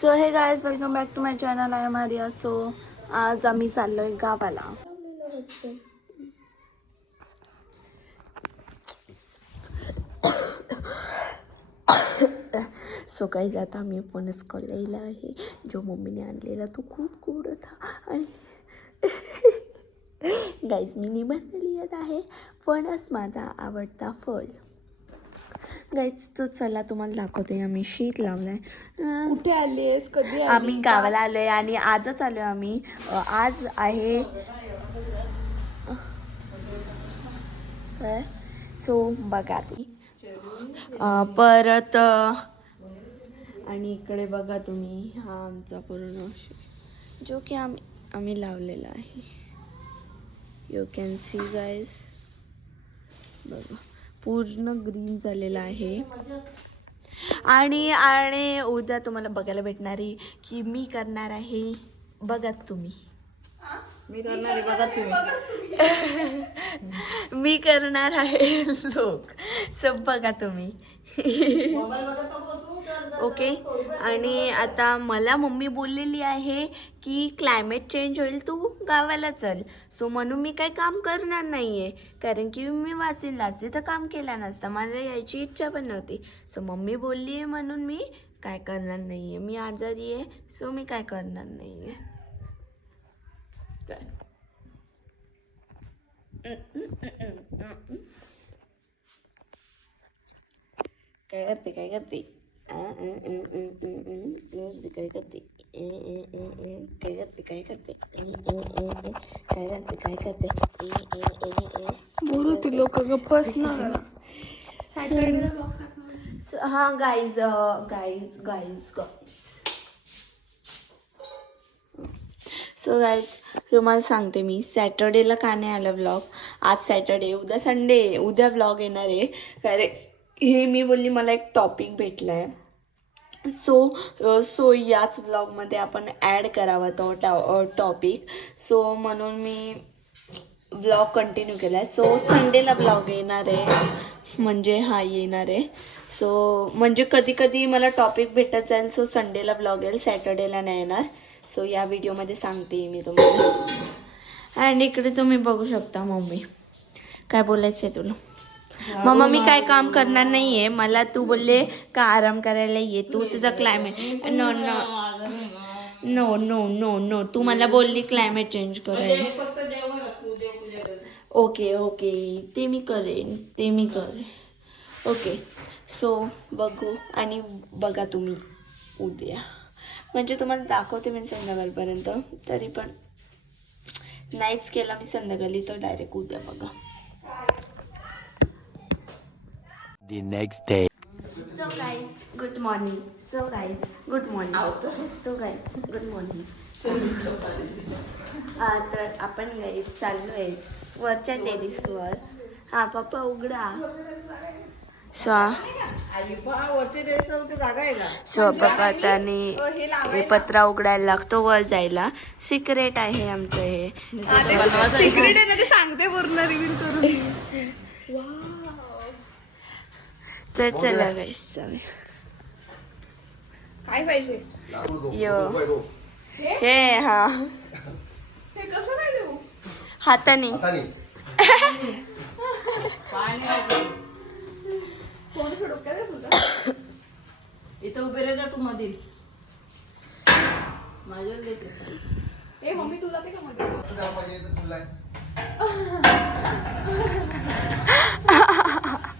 So hey guys welcome back to my channel I Maria so आज आम्ही चाललो आहे गावाला. सो काही आता आम्ही फणस कॉलेजला आहे. जो मम्मीने आणलेला तो खूप गोड होता. आणि गाईज मी निबंध लिहित आहे. फणस माझा आवडता फळ. गाईज तो चला तुम्हाला दाखवते. आम्ही शीट लावलाय. कुठे आलीस कधी आम्ही गावाला आलोय आणि आजच आलोय आम्ही. आज आहे सो बघा ती. परत आणि इकडे बघा तुम्ही हा आमचा पूर्ण जो की आम्ही आम्ही लावलेला आहे. यू कॅन सी गाईज बघा. पूर्ण ग्रीन झालेला आहे. आणि आणि उद्या तुम्हाला बघायला भेटणार आहे की मी करणार आहे बघा तुम्ही. मी करणार आहे बघा तुम्ही. मी करणार आहे लोक. सब बघा तुम्ही. ओके? आणि आता मला मम्मी बोललेली आहे की क्लायमेट चेंज होईल तू गावाला चल. सो म्हणून मी काही काम करणार नाही आहे कारण की मी वाचीला असते तर काम केलं नसतं. मला यायची इच्छा पण नव्हती. सो मम्मी बोलली आहे म्हणून मी काय करणार नाही आहे मी आजारी आहे सो मी काय करणार नाही आहे काय करते काय करते? नुसती काय करते ए, ए, ए, काय करते काय करते काय करते काय करते ए, बोलू ती लोक गप्पच ना हा guys guys guys guys so guys तुम्हाला सांगते मी सॅटर्डेला का नाही आलं ब्लॉग आज सॅटर्डे उद्या संडे उद्या ब्लॉग येणार आहे. कारण हे मी बोलली मला एक टॉपिक भेटला आहे सो सो याच ब्लॉगमध्ये आपण ॲड करावा तो टॉ टॉपिक सो म्हणून मी ब्लॉग कंटिन्यू केला आहे सो संडेला ब्लॉग येणार आहे. म्हणजे हा येणार आहे. सो म्हणजे कधी कधी मला टॉपिक भेटत जाईल. सो संडेला ब्लॉग येईल. सॅटर्डेला नाही येणार. सो या व्हिडिओमध्ये सांगते मी तुम्हाला. अँड इकडे तुम्ही बघू शकता मम्मी. काय बोलायचं आहे तुला? मम्मा मी काय काम करणार नाही आहे मला तू बोलले का आराम करायला ये. तू तुझं climate no no no no no no तू मला बोलली क्लायमेट चेंज करायला. ओके ओके ते मी करेन ते मी करेन. ओके सो बघू आणि बघा तुम्ही उद्या. म्हणजे तुम्हाला दाखवते मी संध्याकाळपर्यंत. तरी पण नाहीच केला मी संध्याकाळी तर डायरेक्ट उद्या बघा. The next day. So guys good morning so guys good morning so guys good morning तर आपण गाईज चाललो आहे वरच्या टेरिसवर हा पप्पा उघडा. सो सो पप्पा त्याने हे पत्रा उघडायला लागतो वर जायला. सिक्रेट आहे आमचं हे. सिक्रेट आहे ना ते सांगते पूर्ण रिव्हील करून. तर चला चालेल काय पाहिजे? यो. हे? हा हे. कसं काय देऊ? हाताने. इथं उभे राहा तू मधील. माझ्या ए मम्मी तू जाते का मध्ये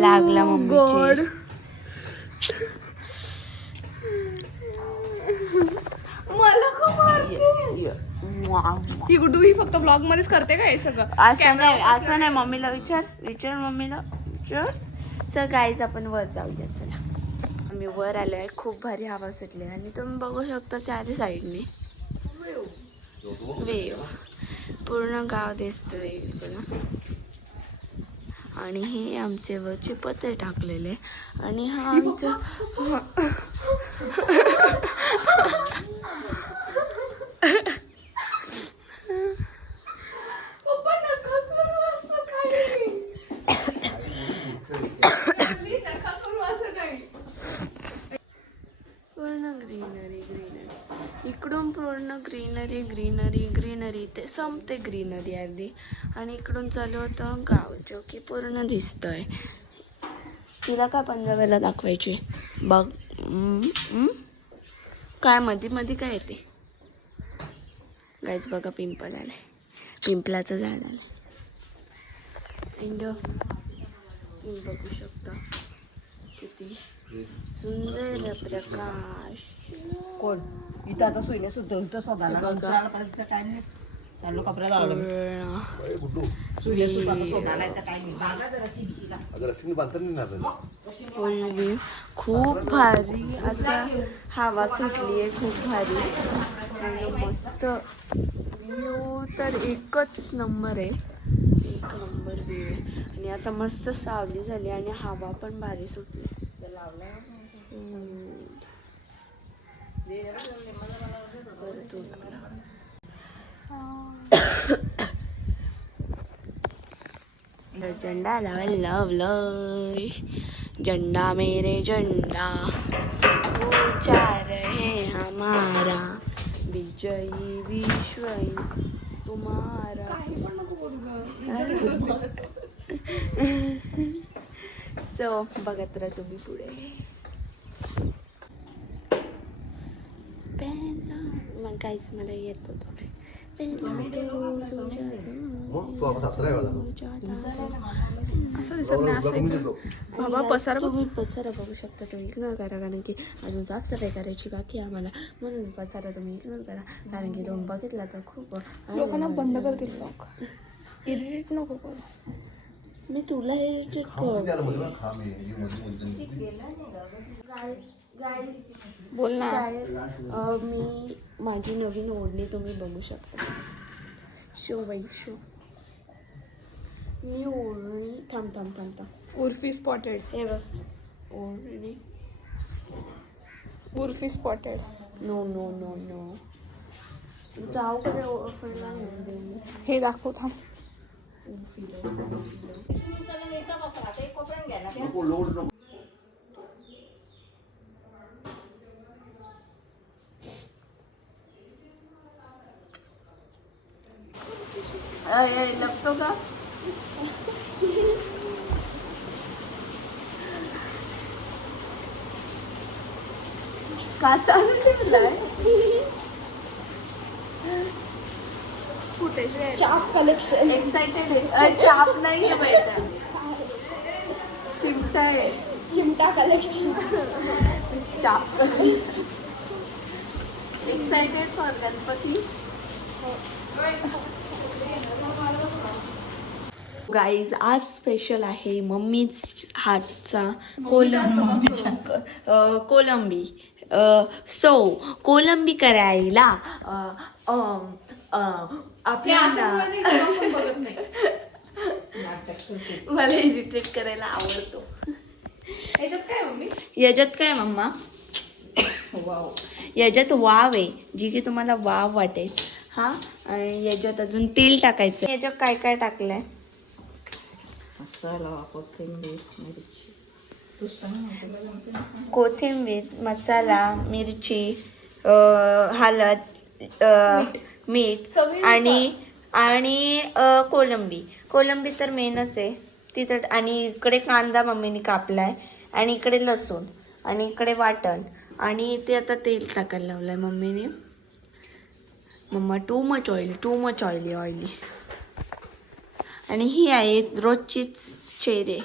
लागला मम्मीचे. मला खूप ही गुड्डू ही फक्त ब्लॉग मध्येच करते का हे सगळं? असं नाही असं नाही मम्मीला विचार विचार मम्मीला विचार. सर गाईज आपण वर जाऊया चला. आम्ही वर आलो आहे खूप भारी हवा सुटली आणि तुम्ही बघू शकता चारी साईडने. वेव. पूर्ण गाव दिसतोय आणि हे आमचे वरचे पत्रे टाकलेले. आणि हा आमचं पप्पा नका करू असं काही इकडून पूर्ण ग्रीनरी ग्रीनरी ग्रीनरी ते संपते ग्रीनरी अर्धी आणि इकडून चालू होतं गाव जो की पूर्ण दिसतोय. तिला का पंजाबीला दाखवायची? बघ काय मध्ये मध्ये काय येते? गायच बघा पिंपल आले पिंपलाचं झाड आलं अँड बघू शकता. किती? सुंदर प्रकाश. कोण? इथं आता सोयने सुद्धा इथं स्वतःला. बघा. टाइम नाही. चाललो कपड्याला आलो पूर्ण सूर्य सुद्धा स्वतःला टाइम खूप भारी असा हवा सुटली आहे खूप भारी. मस्त. व्ह्यू तर एकच नंबर आहे. एक नंबर आहे आणि आता मस्त सावली झाली आणि हवा पण भारी सुटली. हम्म. परत उन्हाळा. तर झंडा झंडा मेरे झंडा. ऊंचा रहे हमारा. विजयी विश्व तुम्हारा काही सो बघत राहा तुम्ही पुढे. पेन मग काहीच मला येत होतं पेन तो तुझ्या मग तो आपण असं दिसत नाही असं एकदम बाबा पसार बघ. तुम्ही पसारा बघू शकता तुम्ही इग्नोर करा कारण की अजून साफसफाई करायची बाकी आहे आम्हाला. म्हणून पसारा तुम्ही इग्नोर करा कारण की तुम्ही बघितला तर खूप लोकांना बंद करतील ब्लॉग इरिटेट नको करू. मी तुला इरिटेट त्याला मध्ये ना खा मी ही बोल ना. मी माझी नवीन ओढणी तुम्ही बघू शकता. शो बाई शो. मी ओढणी थांब थांब थांब थांब. उर्फी स्पॉटेड हे बघ. ओढणी Urfi spotted no no no no जाऊ कडे ओळखला हे दाखव थांब. नको लोड नको लपतो का का चालू ठेवलाय फुटेज चाप कलेक्शन एक्साइटेड आहे चाप नाही आहे पाहिजे चिमटा आहे चिमटा कलेक्शन चाप एक्साइटेड फॉर गणपती गाईज आज स्पेशल आहे मम्मीच हातचा कोलंबी कोलंबी. सो कोलंबी करायला अं, अं, अं, आपल्याला बघत नाही. मला इरिटेट करायला आवडतो. ह्याच्यात काय मम्मी? याच्यात काय मम्मा? वाव. याच्यात वाव आहे जी की तुम्हाला वाव वाटेल. हा? आणि याच्यात अजून तेल टाकायचं. याच्यात काय काय टाकलंय? मसाला कोथिंबीर मिरची. कोथिंबीर मसाला मिरची हलद हळद मीठ आणि आणि कोलंबी. कोलंबी तर मेनच आहे. तिथं आणि इकडे कांदा मम्मीने कापलाय आणि इकडे लसूण आणि इकडे वाटण. आणि ते आता तेल टाकायला लावलंय मम्मीने. Mamma too much oily too much oily oily आणि ही आहे रोजचीच चेहरे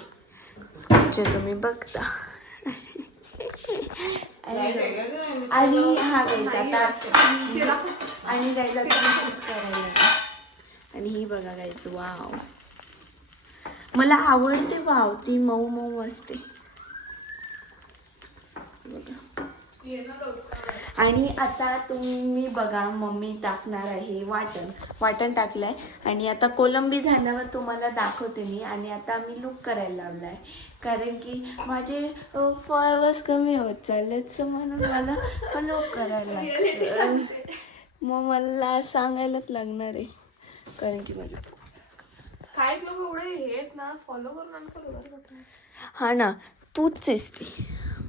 जे तुम्ही बघता. आणि हा गाईज आता आणि गाईला करायला आणि ही बघा गाईज वाव मला आवडते वाव ती मऊ मऊ असते. आणि आता तुम्ही बघा मम्मी टाकणार आहे वाटण. वाटण टाकलंय. आणि आता कोलंबी झाल्यावर तुम्हाला दाखवते मी. आणि आता मी लुक करायला लावलाय. कारण की माझे फॉलोअर्स कमी होत चाललेत. सो म्हणून मला लुक करायला लागतं मग मला सांगायलाच लागणार आहे. कारण की माझे काही लोक एवढे हे आहेत ना फॉलो करून. हा ना तूच आहेस ती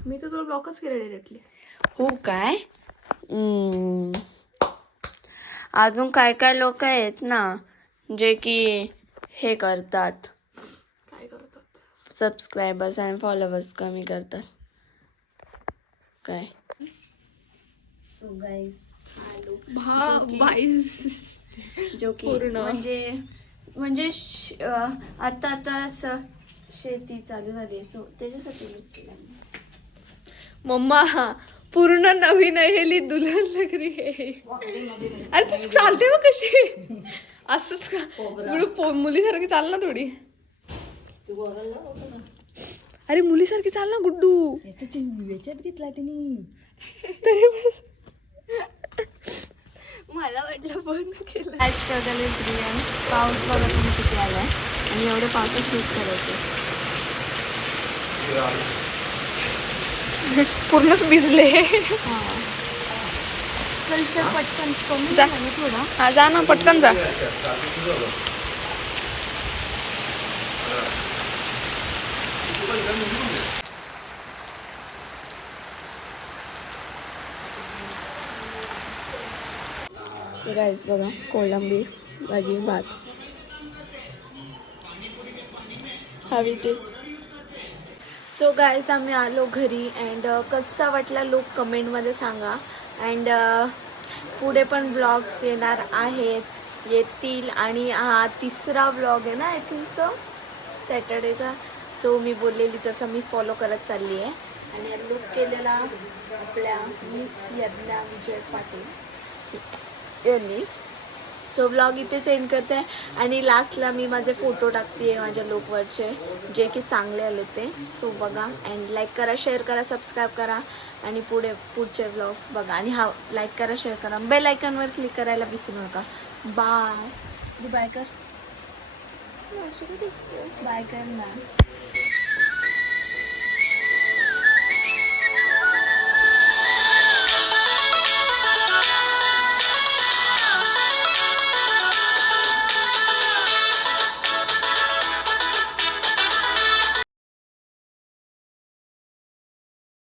मी तर तुला ब्लॉकच केलं डिरेक्टली हो काय? हम्म. अजून काय काय लोक आहेत ना जे की हे करतात. काय करतात? सबस्क्रायबर्स आणि फॉलोअर्स कमी करतात. काय? सो जो की पूर्ण. म्हणजे म्हणजे आता आता स- शेती चालू झाली सो त्याच्यासाठी. मम्मा पूर्ण नवीन आहे दुल्हन लग्री आहे अरे तू चालते मग कशी? असंच का? मुलीसारखी चाल ना थोडी. अरे मुलीसारखी चाल ना गुड्डू. घेतला तिने मला वाटलं बंद केलं. आज पाऊस बघा तुम्ही किती आलाय. आणि एवढे पावसात शूट करायचे. पूर्णच भिजले. चल चल पटकन कमी जा. थोडा. हा जा ना पटकन जा. गाईस बघा कोळंबी भाजी भात. हवी इज सो गायज आम्ही आलो घरी अँड uh, कसा वाटला लुक कमेंटमध्ये सांगा. अँड uh, पुढे पण ब्लॉग्स येणार आहेत. येतील. आणि हा तिसरा ब्लॉग आहे ना आय थिंक सो सॅटर्डेचा सो मी बोललेली तसं मी फॉलो करत चालली आहे आणि लुक केलेला आपल्या मिस यज्ञा विजय पाटील. यांनी सो ब्लॉग इथेच एंड करते. आणि लास्टला मी माझे फोटो टाकते माझ्या लोकवरचे जे की चांगले आले ते. सो बघा. अँड लाईक करा शेअर करा सबस्क्राईब करा. आणि पुढे पुढचे ब्लॉग्स बघा. आणि हा लाईक करा शेअर करा. बेल आयकॉनवर क्लिक करायला विसरू नका. बाय बाय कर. बाय कर ना.